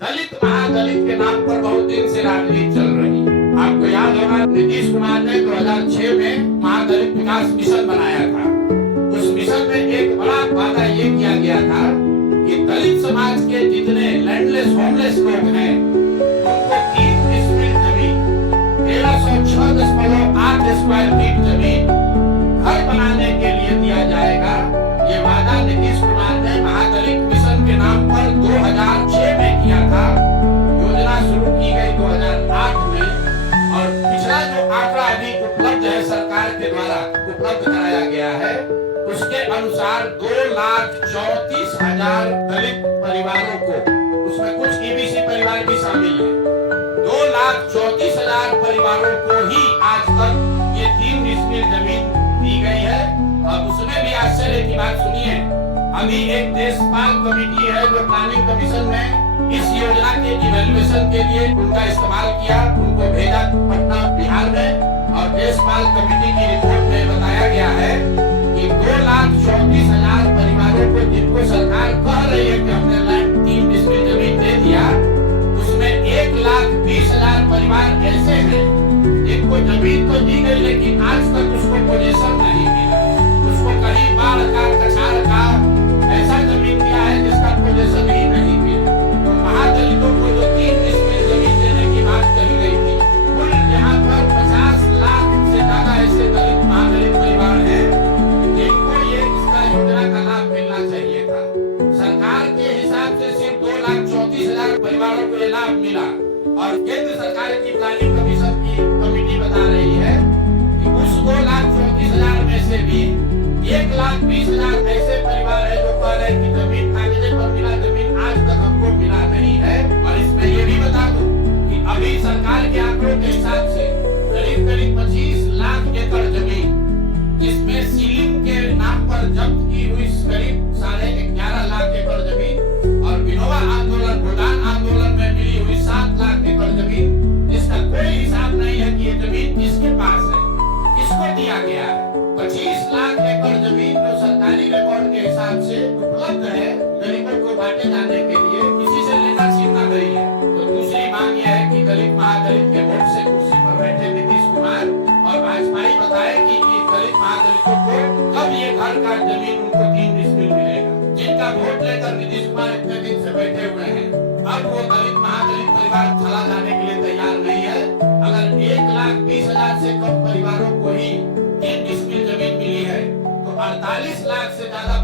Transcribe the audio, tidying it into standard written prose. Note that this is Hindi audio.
दलित महादलित के नाम पर बहुत दिन से राजनीति चल रही है। आपको याद होगा नीतीश कुमार ने 2006 में महादलित विकास मिशन बनाया था। उस मिशन में एक बड़ा वादा ये किया गया था कि दलित समाज के जितने लैंडलेस होमलेस लोग हैं उनको 3 डिसमिल जमीन 1306.8 स्क्वायर फीट जमीन घर बनाने के लिए दिया जाएगा। ये वादा नीतीश कुमार ने महादलित मिशन के नाम पर 2006 में किया था। योजना शुरू की गई 2008 में और पिछला जो आंकड़ा अभी उपलब्ध है सरकार के द्वारा उपलब्ध कराया गया है उसके अनुसार 2,34,000 दलित परिवारों को, उसमें कुछ ईबीसी परिवार भी शामिल है, 2,34,000 परिवारों को ही आज तक ये 3 डिसमिल जमीन दी गई है। अब उसमें भी आश्चर्य की बात सुनिए, अभी एक देशपाल कमेटी है जो प्लानिंग कमीशन में इस योजना के इवैल्यूएशन के लिए उनका इस्तेमाल किया, उनको भेजा पटना बिहार में और देशपाल कमेटी की रिपोर्ट में बताया गया है कि 2,34,000 परिवारों को जिनको सरकार कह रही है कि हमने 3 डिसमिल जमीन दे दिया, उसमें 1,20,000 परिवार ऐसे हैं जिनको जमीन तो दी गई लेकिन आज तक उसको पोजीशन नहीं मिला, उसको कहीं बाढ़ का कछाड़ का ऐसा जमीन दिया है जिसका पोजीशन ही नहीं मिला। तो महादलितों को जो 3 डिसमिल जमीन देने की बात कही गई थी, कुल यहाँ पर 50 लाख से ज्यादा ऐसे दलित महादलित परिवार हैं जिनको ये इसका योजना का लाभ मिलना चाहिए था। सरकार के हिसाब से सिर्फ 2,34,000 परिवारों को ये लाभ मिला और केंद्र सरकार की प्लानिंग कमीशन की कमेटी बता रही है कि उस 2,34,000 में से भी 1,20,000 ऐसे परिवार है जो कह रहे हैं कि जमीन कागजे पर मिला, जमीन आज तक हमको मिला नहीं है। और इसमें ये भी बता दूं कि अभी सरकार के आंकड़ों के हिसाब से करीब 25 लाख एकड़ जमीन जिसमें सीलिंग के नाम पर जब्त की हुई करीब 11.5 लाख एकड़ जमीन और विनोबा आंदोलन भूटान आंदोलन में मिली हुई 7 लाख एकड़ जमीन, जिसका कोई हिसाब नहीं है कि ये जमीन किसके पास है, किसको दिया गया है। 25 लाख एकड़ जमीन जो सरकारी रिकॉर्ड के हिसाब से उपलब्ध है गरीबों को बांटे जाने के लिए, किसी से लेना छीनना नहीं है। तो दूसरी मांग यह है कि दलित महादलित के वोट से कुर्सी पर बैठे नीतीश कुमार और भाजपा बताए कि दलित महादलितों को कब ये घर का जमीन उनको 3 डिसमिल मिलेगा, जिनका वोट लेकर नीतीश कुमार इतने दिन से बैठे हुए हैं। अब वो दलित महादलित परिवार चला जाने के लिए तैयार नहीं है। अगर 1,20,000 से कम परिवारों को ही 3 डिसमिल जमीन मिली है तो 48 लाख से ज्यादा